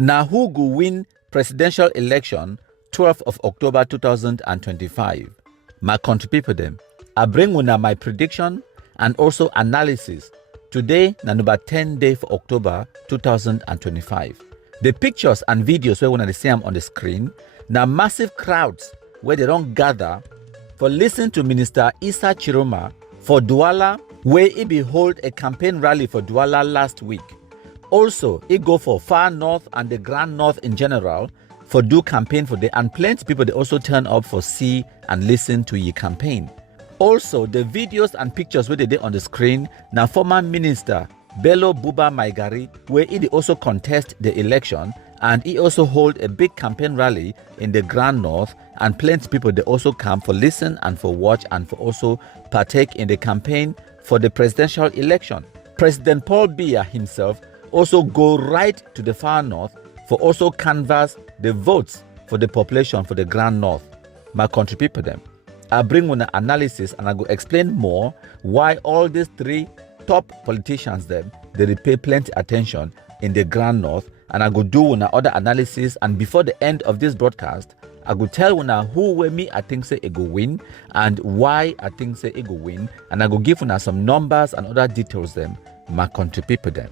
Now who go win presidential election 12th of October 2025? My country people them. I bring una my prediction and also analysis. Today na number 10 day for October 2025. The pictures and videos where una see them on the screen, now massive crowds where they don't gather for listen to Minister Issa Tchiroma for Douala, where he be hold a campaign rally for Douala last week. Also, he go for far north and the Grand North in general for do campaign for the, and plenty people they also turn up for see and listen to your campaign. Also, the videos and pictures where they did on the screen, now former minister Bello Buba Maigari, where he also contest the election, and he also hold a big campaign rally in the Grand North, and plenty people they also come for listen and for watch and for also partake in the campaign for the presidential election. President Paul Biya himself also go right to the far north for also canvass the votes for the population for the Grand North. My country people them. I bring one analysis and I go explain more why all these three top politicians them they pay plenty attention in the Grand North, and I go do one other analysis, and before the end of this broadcast I go tell one who way me I think say it go win and why I think say it go win, and I go give one some numbers and other details them. My country people them.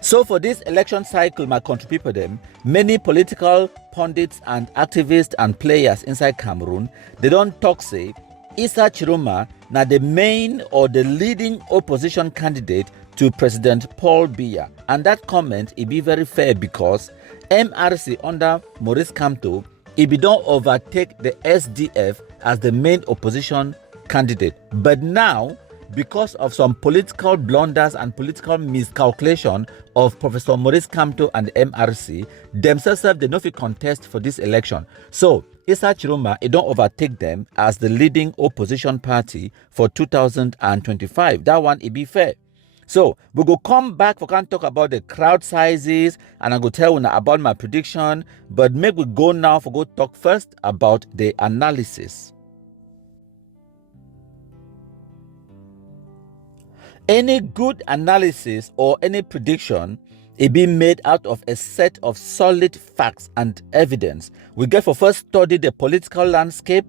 So for this election cycle, my country people them, many political pundits and activists and players inside Cameroon, they don't talk say Issa Tchiroma now the main or the leading opposition candidate to President Paul Biya. And that comment it be very fair because MRC under Maurice Kamto, it be don't overtake the SDF as the main opposition candidate. But now, because of some political blunders and political miscalculation of Professor Maurice Kamto and the MRC, themselves they no fit contest for this election. So Issa Tchiroma it don't overtake them as the leading opposition party for 2025. That one it be fair. So we go come back for can talk about the crowd sizes, and I go tell you about my prediction. But make we go now for go talk first about the analysis. Any good analysis or any prediction it be made out of a set of solid facts and evidence. We get for first study the political landscape,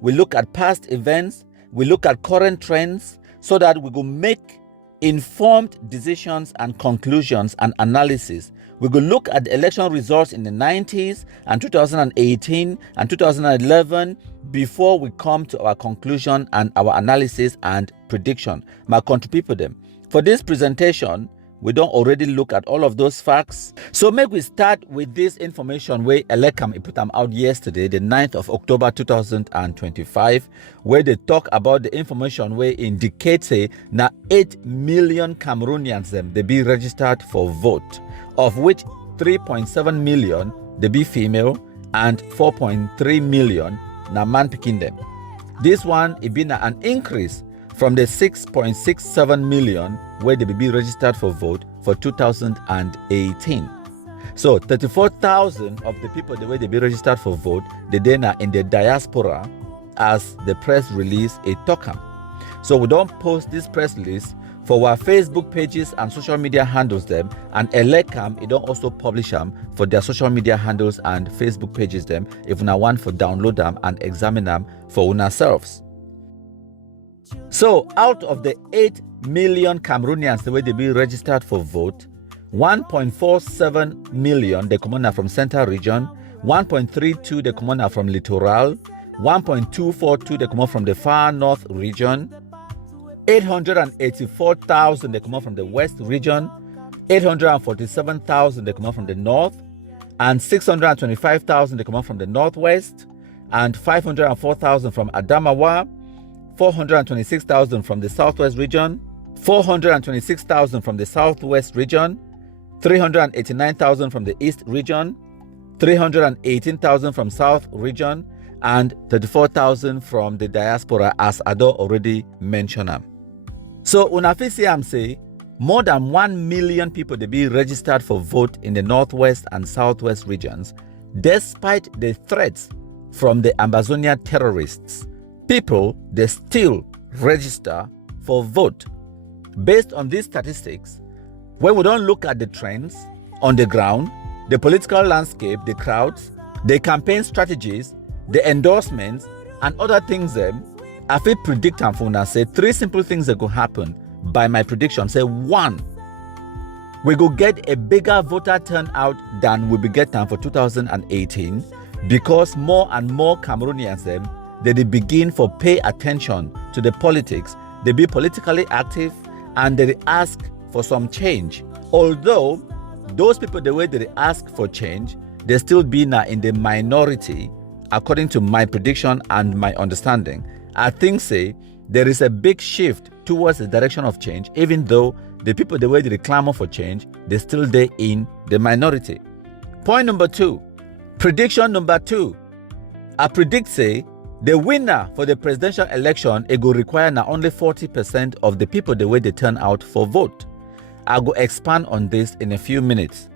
we look at past events, we look at current trends, so that we go make informed decisions and conclusions and analysis. We go look at the election results in the 90s and 2018 and 2011 before we come to our conclusion and our analysis and prediction. My country people them. For this presentation, we don't already look at all of those facts. So make we start with this information where Elekam put them out yesterday, the 9th of October 2025, where they talk about the information where indicates say now 8 million Cameroonians them they be registered for vote, of which 3.7 million they be female and 4.3 million na man picking them. This one it been an increase from the 6.67 million where they be registered for vote for 2018. So 34,000 of the people the way they be registered for vote, they then are in the diaspora, as the press release a talker. So we don't post this press release for our Facebook pages and social media handles them, and Elekam it don't also publish them for their social media handles and Facebook pages them if una want for download them and examine them for ourselves. So out of the 8 million Cameroonians the way they be registered for vote, 1.47 million they come on from Central Region, 1.32 they come on from Littoral, 1.242 they come on from the Far North Region, 884,000 they come on from the West Region, 847,000 they come on from the North, and 625,000 they come on from the Northwest, and 504,000 from Adamawa, 426,000 from the Southwest Region, 426,000 from the Southwest Region, 389,000 from the East Region, 318,000 from South Region, and 34,000 from the diaspora, as Ado already mentioned. So Unafisi say more than 1 million people they be registered for vote in the Northwest and Southwest regions, despite the threats from the Ambazonia terrorists. People they still register for vote. Based on these statistics, when we don't look at the trends on the ground, the political landscape, the crowds, the campaign strategies, the endorsements, and other things I feel predict and for now say 3 simple things that could happen by my prediction. Say 1, we go get a bigger voter turnout than we be getting for 2018 because more and more Cameroonians they begin for pay attention to the politics. They be politically active and they ask for some change. Although those people, the way they ask for change, they still be now in the minority according to my prediction and my understanding. I think say there is a big shift towards the direction of change, even though the people, the way they clamor for change, they still there in the minority. Point number 2, prediction number 2, I predict say the winner for the presidential election, it will require now only 40% of the people the way they turn out for vote. I will expand on this in a few minutes.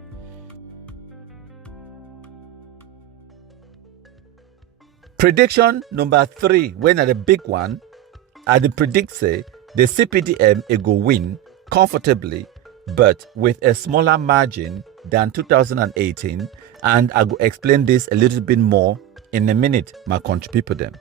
Prediction number 3, when at the big one, I predict say the CPDM it will win comfortably, but with a smaller margin than 2018, and I will explain this a little bit more in a minute, my country people them.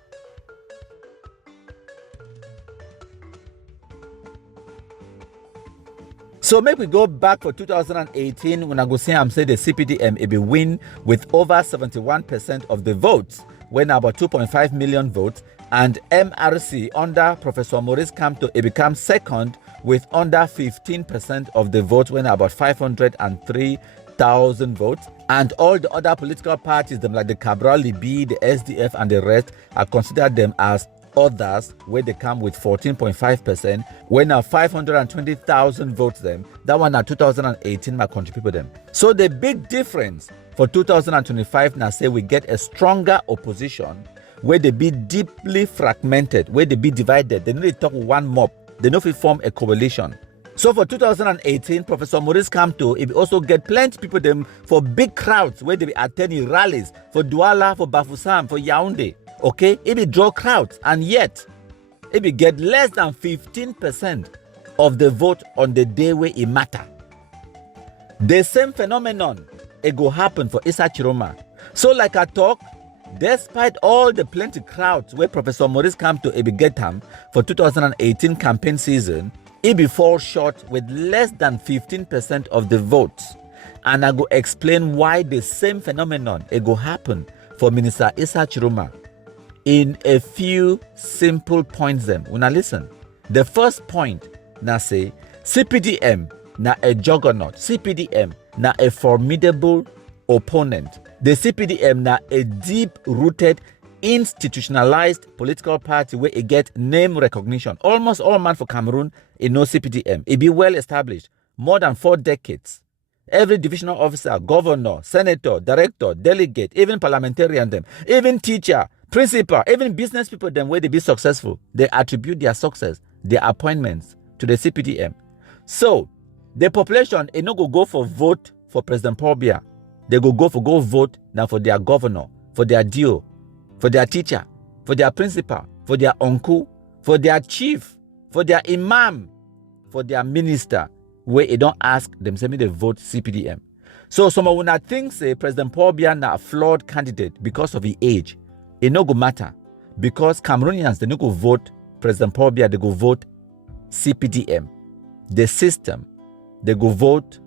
So maybe we go back for 2018 when I go say I'm saying the CPDM it be win with over 71% of the votes, when about 2.5 million votes, and MRC under Professor Maurice Kamto it becomes second with under 15% of the votes, when about 503,000 votes, and all the other political parties, them like the Cabral Libi, the SDF, and the rest, are considered them as others, where they come with 14.5%, when now 520,000 votes them. That one now 2018, my country people them. So the big difference for 2025 now say we get a stronger opposition, where they be deeply fragmented, where they be divided. They need to talk one mob. They know if we form a coalition. So for 2018, Professor Maurice Kamto, it also get plenty people them for big crowds where they be attending rallies for Douala, for Bafoussam, for Yaoundé. Okay, it be draw crowds, and yet it be get less than 15% of the vote on the day where it matter. The same phenomenon it go happen for Issa Tchiroma. So like I talk, despite all the plenty crowds where Professor Maurice Kamto it be get them for 2018 campaign season, it be fall short with less than 15% of the votes. And I go explain why the same phenomenon it go happen for Minister Issa Tchiroma in a few simple points them. When I listen, the first point na say CPDM na a juggernaut. CPDM na a formidable opponent. The CPDM na a deep-rooted, institutionalized political party where it get name recognition. Almost all man for Cameroon it know CPDM. It be well established, more than 4 decades. Every divisional officer, governor, senator, director, delegate, even parliamentarian them, even teacher, principal, even business people them where they be successful, they attribute their success, their appointments to the CPDM. So the population it no go for vote for President Paul Biya. They go vote now for their governor, for their DO, for their teacher, for their principal, for their uncle, for their chief, for their imam, for their minister, where they don't ask them, say me they vote CPDM. So some of una think say President Paul Biya na a flawed candidate because of his age. It no go matter, because Cameroonians they no go vote President Paul Biya, they go vote CPDM. The system, they go vote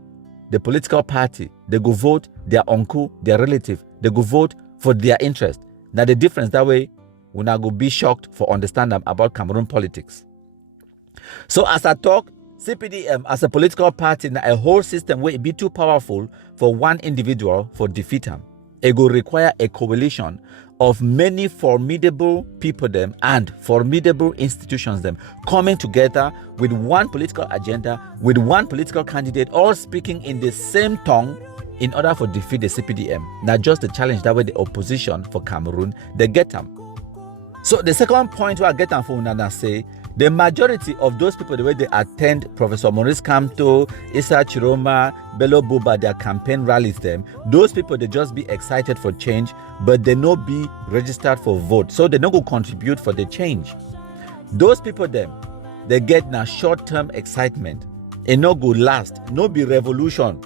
the political party, they go vote their uncle, their relative, they go vote for their interest. Now the difference that way, we now go be shocked for understanding about Cameroon politics. So as I talk, CPDM as a political party, now a whole system where it be too powerful for one individual for defeat him. It will require a coalition of many formidable people them and formidable institutions them coming together with one political agenda, with one political candidate, all speaking in the same tongue in order for defeat the CPDM. Not just the challenge that way the opposition for Cameroon, they get them. So the second point where I get them from Nana say, the majority of those people, the way they attend Professor Maurice Kamto, Issa Tchiroma, Bello Buba, their campaign rallies them, those people, they just be excited for change, but they no be registered for vote. So they no go contribute for the change. Those people, them, they get now short-term excitement. It no go last, no be revolution.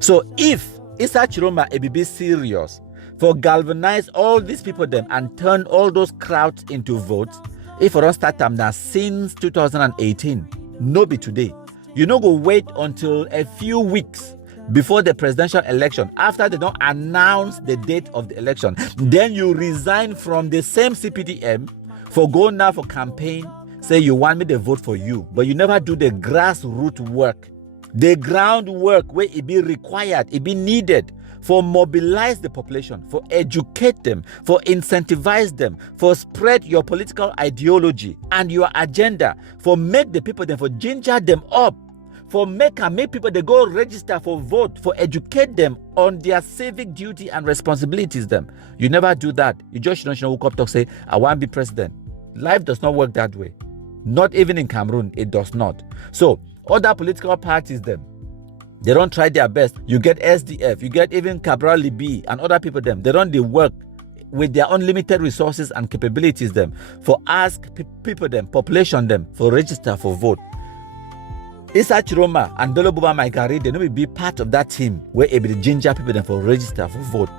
So if Issa Tchiroma it be serious for galvanize all these people them and turn all those crowds into votes. If we don't start them now since 2018, no be today. You know, go wait until a few weeks before the presidential election. After they don't announce the date of the election, then you resign from the same CPDM for going now for campaign. Say you want me to vote for you, but you never do the grassroots work, the groundwork where it be required, it be needed for mobilize the population, for educate them, for incentivize them, for spread your political ideology and your agenda, for make the people them, for ginger them up, for make people they go register for vote, for educate them on their civic duty and responsibilities them. You never do that. You just don't woke up talk say, I want to be president. Life does not work that way. Not even in Cameroon, it does not. So other political parties them, they don't try their best. You get SDF, you get even Cabral Libi and other people them. They don't work with their unlimited resources and capabilities them for ask people them, population them for register for vote. Issa Tchiroma and Bello Buba Maigari, they will be part of that team where it be the ginger people them for register for vote.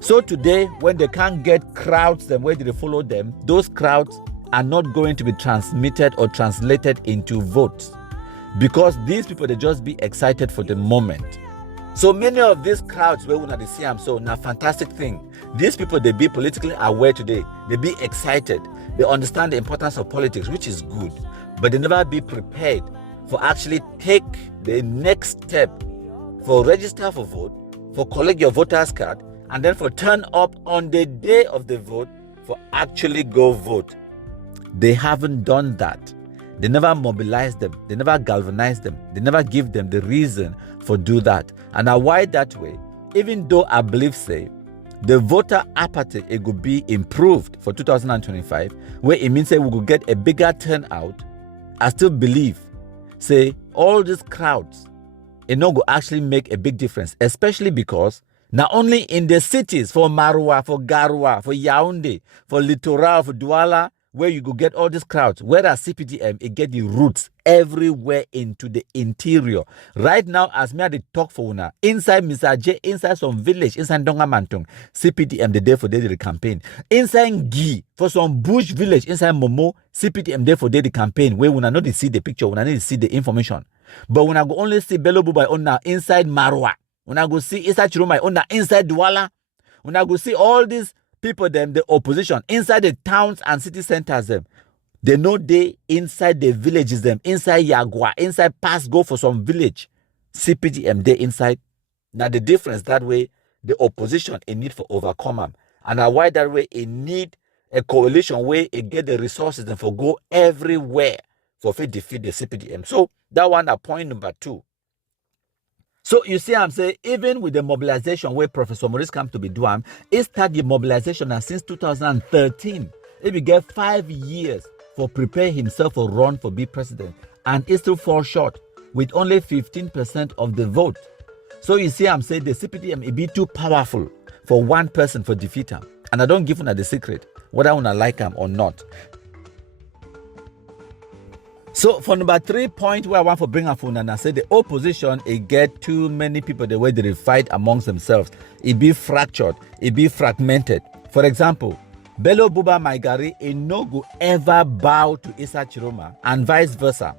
So today, when they can't get crowds them where they follow them, those crowds are not going to be transmitted or translated into votes, because these people they just be excited for the moment. So many of these crowds where we not see them, so now fantastic thing. These people they be politically aware today. They be excited. They understand the importance of politics, which is good, but they never be prepared for actually take the next step for register for vote, for collect your voter's card, and then for turn up on the day of the vote for actually go vote. They haven't done that. They never mobilize them. They never galvanize them. They never give them the reason for do that. And now why that way? Even though I believe say the voter apathy it could be improved for 2025, where it means say we could get a bigger turnout, I still believe say all these crowds it no go actually make a big difference, especially because not only in the cities for Marwa, for Garwa, for Yaoundé, for Littoral, for Douala, where you go get all these crowds, whereas CPDM, it get the roots everywhere into the interior. Right now, as me I talk for una, inside Misaje, inside some village, inside Donga Mantong, CPDM the day for day the campaign. Inside Gi, for some bush village, inside Momo, CPDM day for day the campaign, where una not see the picture, una need to see the information. But when I go only see Bello Buba owner inside Marwa, when I go see Issa Tchiroma owner inside Douala, when I go see all these people them, the opposition, inside the towns and city centers them, they know they inside the villages them, inside Yagua, inside Pass go for some village, CPDM they inside. Now the difference that way, the opposition in need for overcome them. And now why that way it need a coalition where it get the resources and for go everywhere for defeat the CPDM. So that one a point number 2. So you see, I'm saying even with the mobilization where Professor Maurice Kamto be doing, it started the mobilization and since 2013. It will get 5 years for prepare himself for run for be president, and it still fall short with only 15% of the vote. So you see, I'm saying the CPDM it be too powerful for one person for defeat him, and I don't give him the secret whether I wanna like him or not. So for number 3 point where I want to bring up and I say the opposition it get too many people the way they fight amongst themselves. It be fractured, it be fragmented. For example, Bello Buba Maigari it no go ever bow to Issa Tchiroma and vice versa.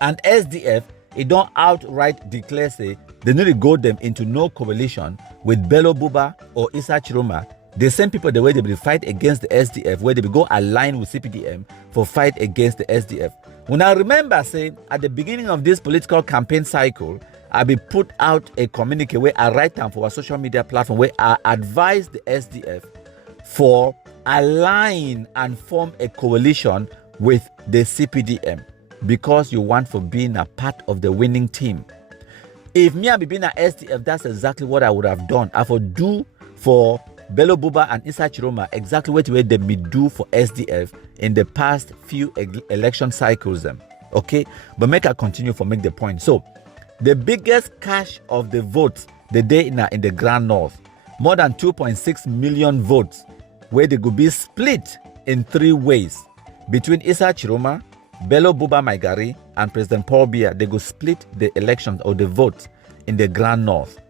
And SDF it don't outright declare say they need to go them into no coalition with Bello Buba or Issa Tchiroma. The same people the way they will fight against the SDF, where they will go align with CPDM for fight against the SDF. When I remember saying at the beginning of this political campaign cycle, I be put out a communique where I write down for a social media platform where I advise the SDF for align and form a coalition with the CPDM because you want for being a part of the winning team. If me I be being a SDF, that's exactly what I would have done. I would do for Bello Buba and Issa Tchiroma exactly what they me do for SDF in the past few election cycles them. Okay, but make I continue for make the point. So the biggest cache of the votes the day in the Grand North, more than 2.6 million votes, where they could be split in 3 ways between Issa Tchiroma, Bello Buba Maigari, and President Paul Biya. They go split the elections or the votes in the Grand North.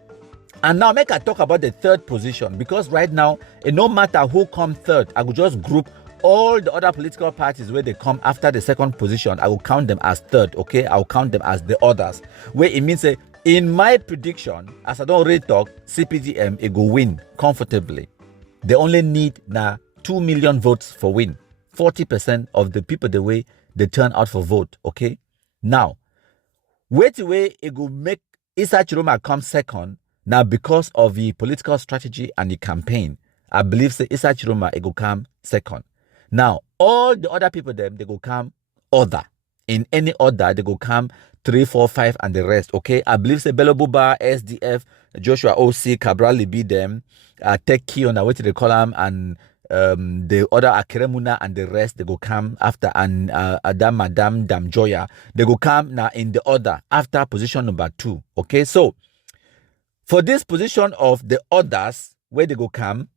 And now make I talk about the third position, because right now, no matter who come third, I will just group all the other political parties where they come after the second position. I will count them as third, okay? I will count them as the others. Where it means, in my prediction, as I don't already talk, CPDM, it will win comfortably. They only need now 2 million votes for win. 40% of the people the way they turn out for vote, okay? Now, wait the way it will make Issa Tchiroma come second. Now, because of the political strategy and the campaign, I believe say Issa Tchiroma it will come second. Now, all the other people them they go come other. In any order, they go come 3, 4, 5, and the rest. Okay, I believe say Bello Buba, SDF, Joshua OC, Cabral Libi them, Tech Key on what they call them, and the other Akiremuna and the rest they go come after, and Adam Madam Dam Joya they go come now in the order after position number 2. Okay, so for this position of the others where they go come,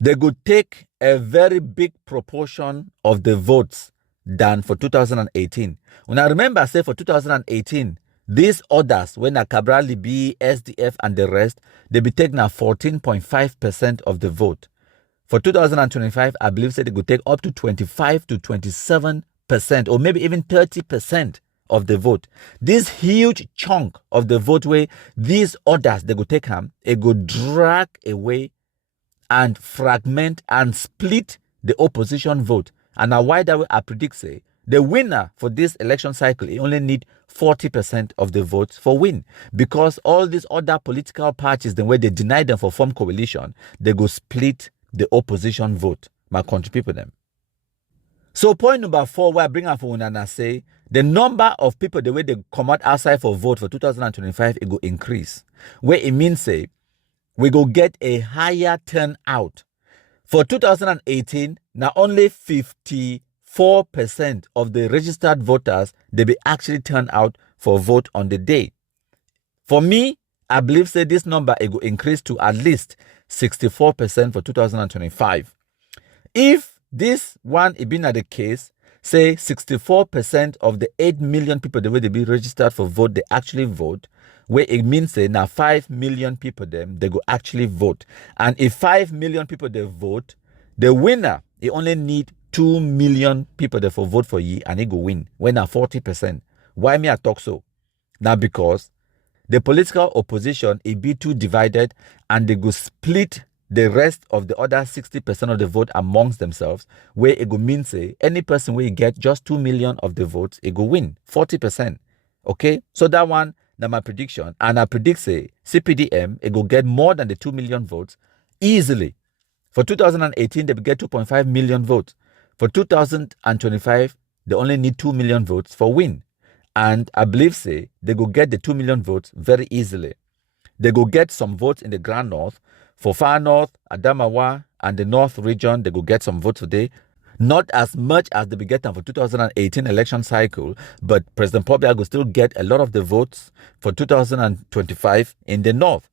they go take a very big proportion of the votes than for 2018. When I remember, say for 2018, these others, when Cabral Libi, SDF, and the rest, they be taking 14.5% of the vote. For 2025, I believe say they could take up to 25 to 27%, or maybe even 30% of the vote. This huge chunk of the vote where these others they go take them, it go drag away and fragment and split the opposition vote. And now why that way I predict say the winner for this election cycle it only need 40% of the votes for win, because all these other political parties, the way they deny them for form coalition, they go split the opposition vote. My country people them. So point number 4, where I bring up for Unana say the number of people the way they come out outside for vote for 2025 it go increase. Where it means say we go get a higher turnout. For 2018, now only 54% of the registered voters they be actually turn out for vote on the day. For me, I believe say this number it will increase to at least 64% for 2025. If this one it been at the case, say 64% of the 8 million people the way they be registered for vote they actually vote, where it means say now 5 million people them they go actually vote. And if 5 million people they vote, the winner it only need 2 million people there for vote for ye and it go win when now 40%. Why me I talk so? Now because the political opposition it be too divided and they go split the rest of the other 60% of the vote amongst themselves, where it go mean say any person where you get just 2 million of the votes, it go win 40%. Okay, so that one now my prediction, and I predict say CPDM it go get more than the 2 million votes easily. For 2018 they will get 2.5 million votes. For 2025 they only need 2 million votes for win, and I believe say they go get the 2 million votes very easily. They go get some votes in the Grand North. For Far North, Adamawa, and the North region, they go get some votes today. Not as much as they be getting for 2018 election cycle, but President Paul Biya will still get a lot of the votes for 2025 in the North.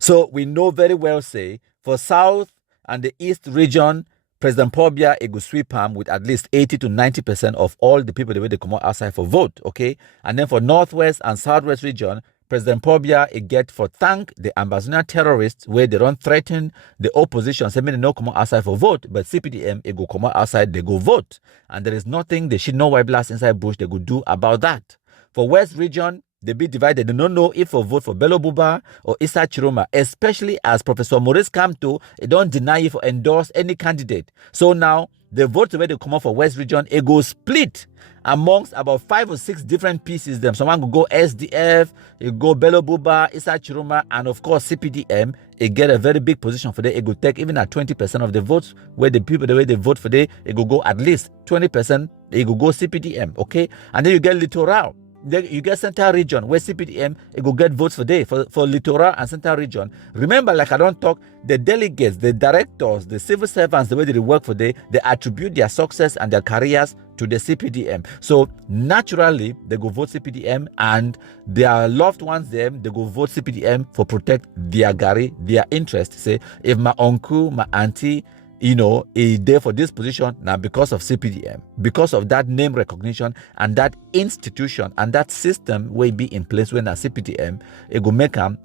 So we know very well say, for South and the East region, President Paul Biya will sweep him with at least 80 to 90% of all the people the way they come out outside for vote, okay? And then for Northwest and Southwest region, President Paul Biya get for thank the Ambazonia terrorists where they don't threaten the opposition, say they no come out outside for vote, but CPDM it go come out outside, they go vote. And there is nothing they should know why blast inside bush they could do about that. For West region, they be divided. They don't know if to vote for Bello Buba or Issa Tchiroma, especially as Professor Maurice Kamto, it don't deny if endorse any candidate. So now the votes where they come out for West region, it goes split amongst about 5 or 6 different pieces. Them someone will go SDF, it go Bello Buba, Issa Tchiroma, and of course CPDM. It get a very big position for them. It will take even at 20% of the votes where the people the way they vote for them, it will go at least 20%. It will go CPDM, okay, and then you get Littoral. Then you get Central Region where CPDM it will get votes for day for Littoral and Central Region. Remember, like I don't talk, the delegates, the directors, the civil servants, the way they work for day, they attribute their success and their careers to the CPDM. So naturally, they go vote CPDM, and their loved ones them they go vote CPDM for protect their gari, their interest. Say if my uncle, my auntie, is there for this position now because of CPDM, because of that name recognition and that institution and that system will be in place when a CPDM, it will make them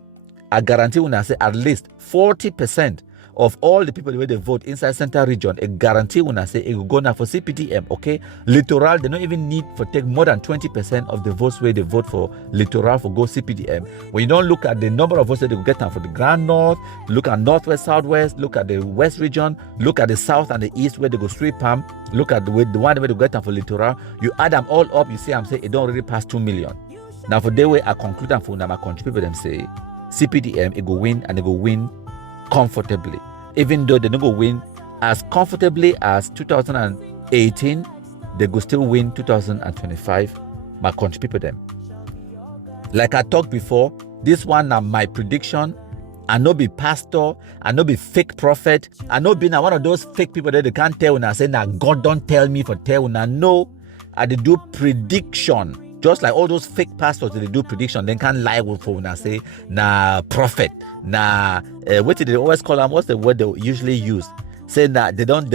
I guarantee when I say at least 40% of all the people where they vote inside central region, I guarantee when I say it will go now for CPDM, okay? Littoral, they don't even need for take more than 20% of the votes where they vote for littoral for go CPDM. When you don't look at the number of votes that they will get now for the Grand North, look at Northwest, Southwest, look at the West region, look at the South and the East where they go straight palm, look at the one where they get now for littoral, you add them all up, you see I'm saying it don't really pass 2 million. Now for the way I conclude and for my country people them say, CPDM, it go win and it go win comfortably. Even though they don't go win as comfortably as 2018, they go still win 2025. My country people them. Like I talked before, this one now my prediction. I no be pastor, I no be fake prophet, I no be now one of those fake people that they can't tell when I say now God don't tell me for tell when I know I they do prediction. Just like all those fake pastors that they do prediction, they can't lie for when I say nah prophet, nah what did they always call them? What's the word they usually use? Say that they don't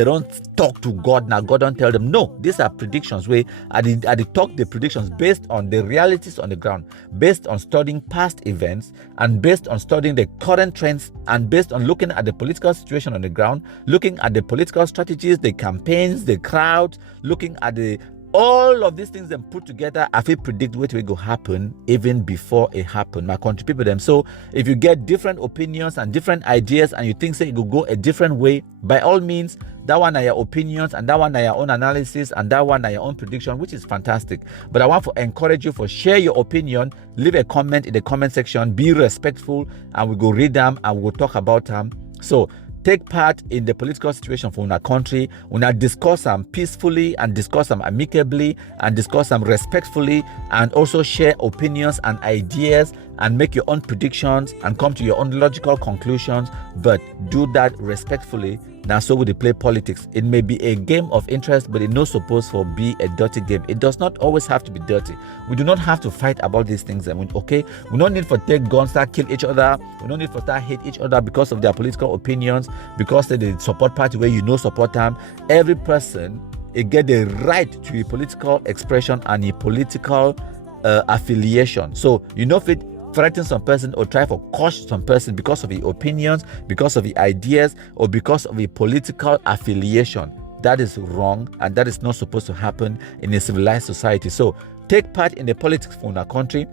talk to God now. God don't tell them. No, these are predictions where I talk the predictions based on the realities on the ground, based on studying past events and based on studying the current trends and based on looking at the political situation on the ground, looking at the political strategies, the campaigns, the crowds, looking at the all of these things then put together, I feel predict what will go happen even before it happened. My country people them. So if you get different opinions and different ideas and you think say it will go a different way, by all means, that one are your opinions and that one are your own analysis and that one are your own prediction, which is fantastic. But I want to encourage you for share your opinion, leave a comment in the comment section, be respectful, and we go read them and we'll talk about them. So take part in the political situation for our country. Una discuss them peacefully and discuss them amicably and discuss them respectfully and also share opinions and ideas and make your own predictions and come to your own logical conclusions, but do that respectfully. Now, so we play politics. It may be a game of interest, but it's not supposed to be a dirty game. It does not always have to be dirty. We do not have to fight about these things. Okay, we don't need for take guns, start kill each other. We don't need for start hate each other because of their political opinions, because they support party where you know support them. Every person get the right to a political expression and a political affiliation. So you know if it threaten some person or try to crush some person because of the opinions, because of the ideas, or because of a political affiliation. That is wrong and that is not supposed to happen in a civilized society. So take part in the politics for our country.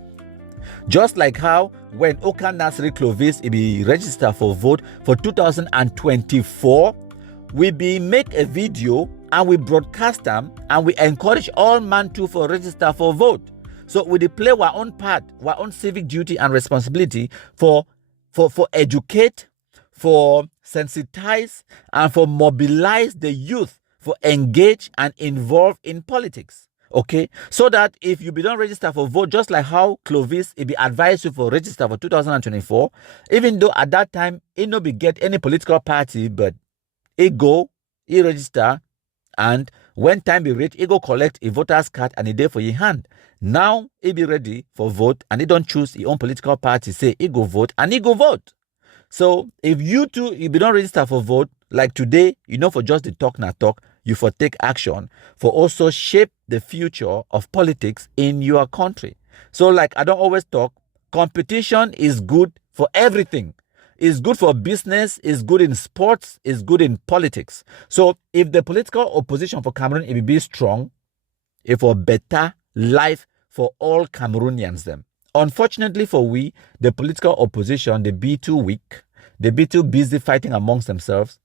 Just like how when Oka Nasri Clovis be registered for vote for 2024, we be make a video and we broadcast them and we encourage all man to for register for vote. So we play our own part, our own civic duty and responsibility for educate, for sensitize, and for mobilize the youth for engage and involve in politics. Okay, so that if you be don't register for vote, just like how Clovis it be advised you for register for 2024, even though at that time it no be get any political party, but it go, it register, and when time be reach, it go collect a voter's card and a day for your hand. Now it be ready for vote and it don't choose your own political party, say it go vote and it go vote. So if you too, if you don't register for vote, like today, you know for just the talk na talk, you for take action for also shape the future of politics in your country. So like I don't always talk, competition is good for everything. It's good for business, it's good in sports, it's good in politics. So if the political opposition for Cameroon it will be strong, if for better life for all Cameroonians them. Unfortunately for we, the political opposition, they be too weak, they be too busy fighting amongst themselves.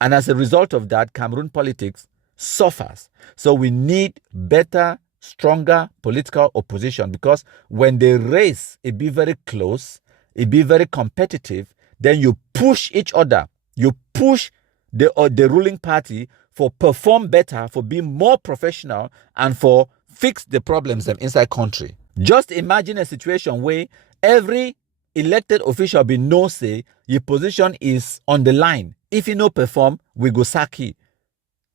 And as a result of that, Cameroon politics suffers. So we need better, stronger political opposition, because when the race it be very close, it be very competitive, then you push each other, you push the ruling party for perform better, for being more professional, and for fix the problems inside country. Just imagine a situation where every elected official be no say your position is on the line. If you no perform, we go sack you.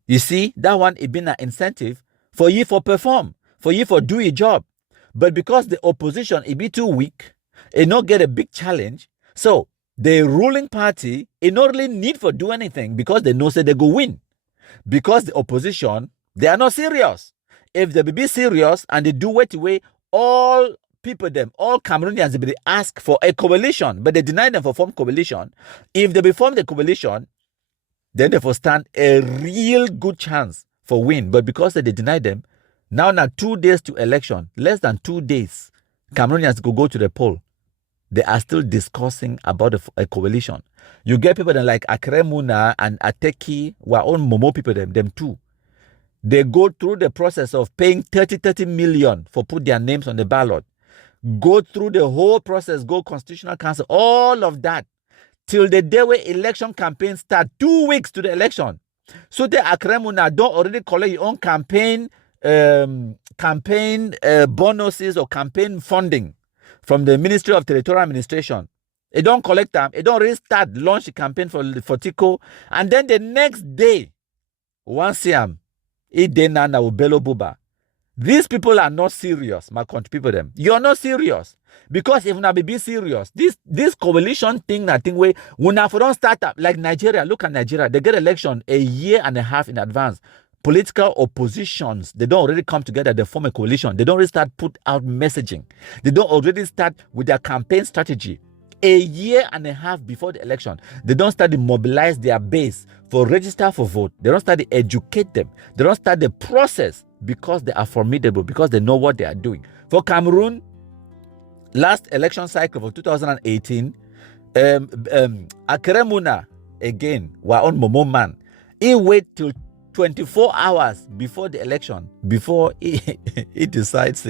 You see, that one it been an incentive for you for perform, for you for do your job. But because the opposition it be too weak, it not get a big challenge. So the ruling party it not really need for do anything because they know say they go win. Because the opposition, they are not serious. If they be serious and they do it the way all people them, all Cameroonians, they ask for a coalition, but they deny them for form coalition. If they form the coalition, then they will stand a real good chance for win. But because they deny them, now 2 days to election, less than 2 days, Cameroonians go to the poll. They are still discussing about a coalition. You get people that like Akremuna and Ateki, who are all Momo people, them too. They go through the process of paying 30 million for put their names on the ballot. Go through the whole process, go Constitutional Council, all of that, till the day where election campaign start, 2 weeks to the election. So the Akremuna don't already collect your own campaign bonuses or campaign funding from the Ministry of Territorial Administration. They don't collect them. They don't really start launch the campaign for Tico. And then the next day, once Siam, Idenana Ubelo Buba. These people are not serious, my country people them. You're not serious. Because if not be serious, this coalition thing, I think we don't start up like Nigeria. Look at Nigeria. They get election a year and a half in advance. Political oppositions, they don't already come together, they form a coalition. They don't already start put out messaging. They don't already start with their campaign strategy. A year and a half before the election, they don't start to mobilize their base for register for vote. They don't start to educate them. They don't start the process because they are formidable, because they know what they are doing. For Cameroon, last election cycle for 2018, Akremuna, again, were on Momo man. He wait till 24 hours before the election, before he decides,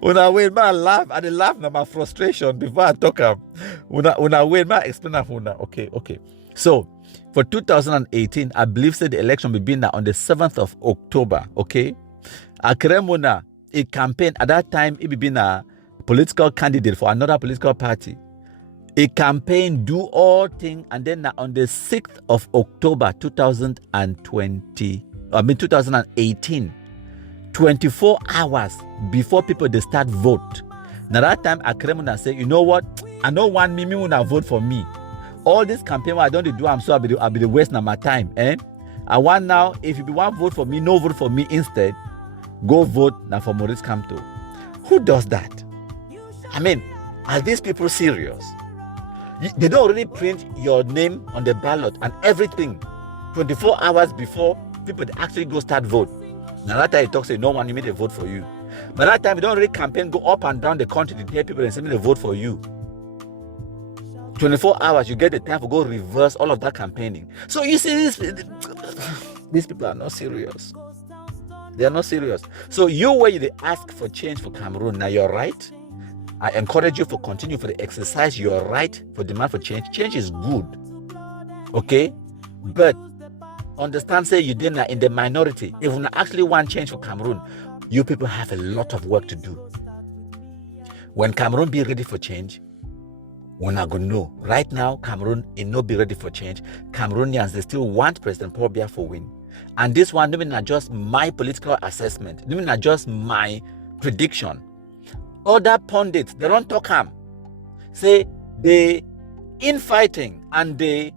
when I wait, I laugh, and I laugh at my frustration before I talk up. When I wait, I explain. Okay. So, for 2018, I believe the election will be now on the 7th of October, okay? Akremuna, a campaign, at that time, it will be a political candidate for another political party. A campaign, do all things, and then on the 6th of October 2018, 24 hours before people they start vote. Now that time, Akremuna say, you know what? I don't want me to vote for me. All this campaign, I don't do, I'm so I'll be the waste of my time. I want now, if you want vote for me, no vote for me instead, go vote now for Maurice Kamto. Who does that? I mean, are these people serious? They don't already print your name on the ballot and everything 24 hours before people actually go start vote. Now that time you talk, say no one, you made a vote for you. But that time you don't really campaign, go up and down the country to tell people and send me a vote for you. 24 hours, you get the time to go reverse all of that campaigning. So you see, these people are not serious. They are not serious. So you where they ask for change for Cameroon, now you're right. I encourage you to continue for the exercise. You're right for demand for change. Change is good. Okay? But understand, say you didn't in the minority. If you actually want change for Cameroon, you people have a lot of work to do. When Cameroon be ready for change, we're not going to know. Right now, Cameroon is not be ready for change. Cameroonians, they still want President Paul Biya for win. And this one, not just my political assessment. Not just my prediction. Other pundits, they don't talk ham. Say the infighting and the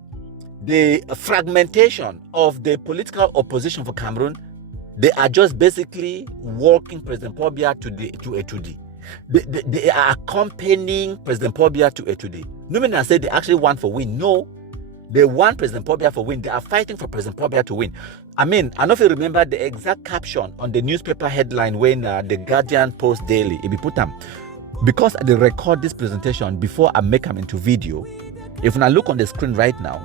fragmentation of the political opposition for Cameroon, they are just basically walking President Paul Biya to Etudi. They are accompanying President Paul Biya to Etudi. No mean I say they actually want for win. No, they want President Paul Biya for win. They are fighting for President Paul Biya to win. I mean, I don't know if you remember the exact caption on the newspaper headline when the Guardian Post Daily, it be put them. Because they record this presentation before I make them into video, if when I look on the screen right now,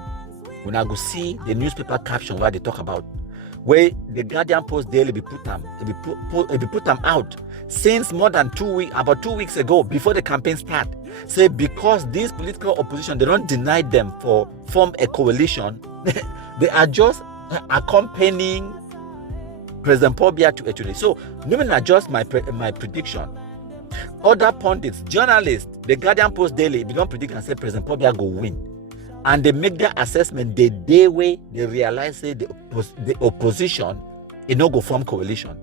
when I go see the newspaper caption where they talk about, where the Guardian Post Daily be put them out since more than 2 weeks, about 2 weeks ago, before the campaign start. Say because this political opposition, they don't deny them for form a coalition, they are just accompanying President Paul Biya to Etudi. So, not just my prediction. Other pundits, journalists, the Guardian Post Daily, they don't predict and say President Paul Biya go win. And they make their assessment the day way they realize say the opposition is not go form coalition.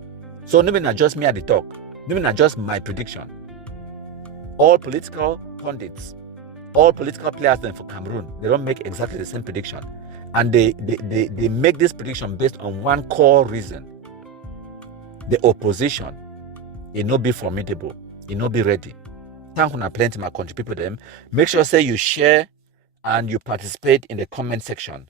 So not just me at the talk. Not just my prediction. All political pundits, all political players then for Cameroon, they don't make exactly the same prediction. And they make this prediction based on one core reason. the opposition, it no be formidable, it no be ready. Thank you plenty, my country people them. Make sure say you share and you participate in the comment section.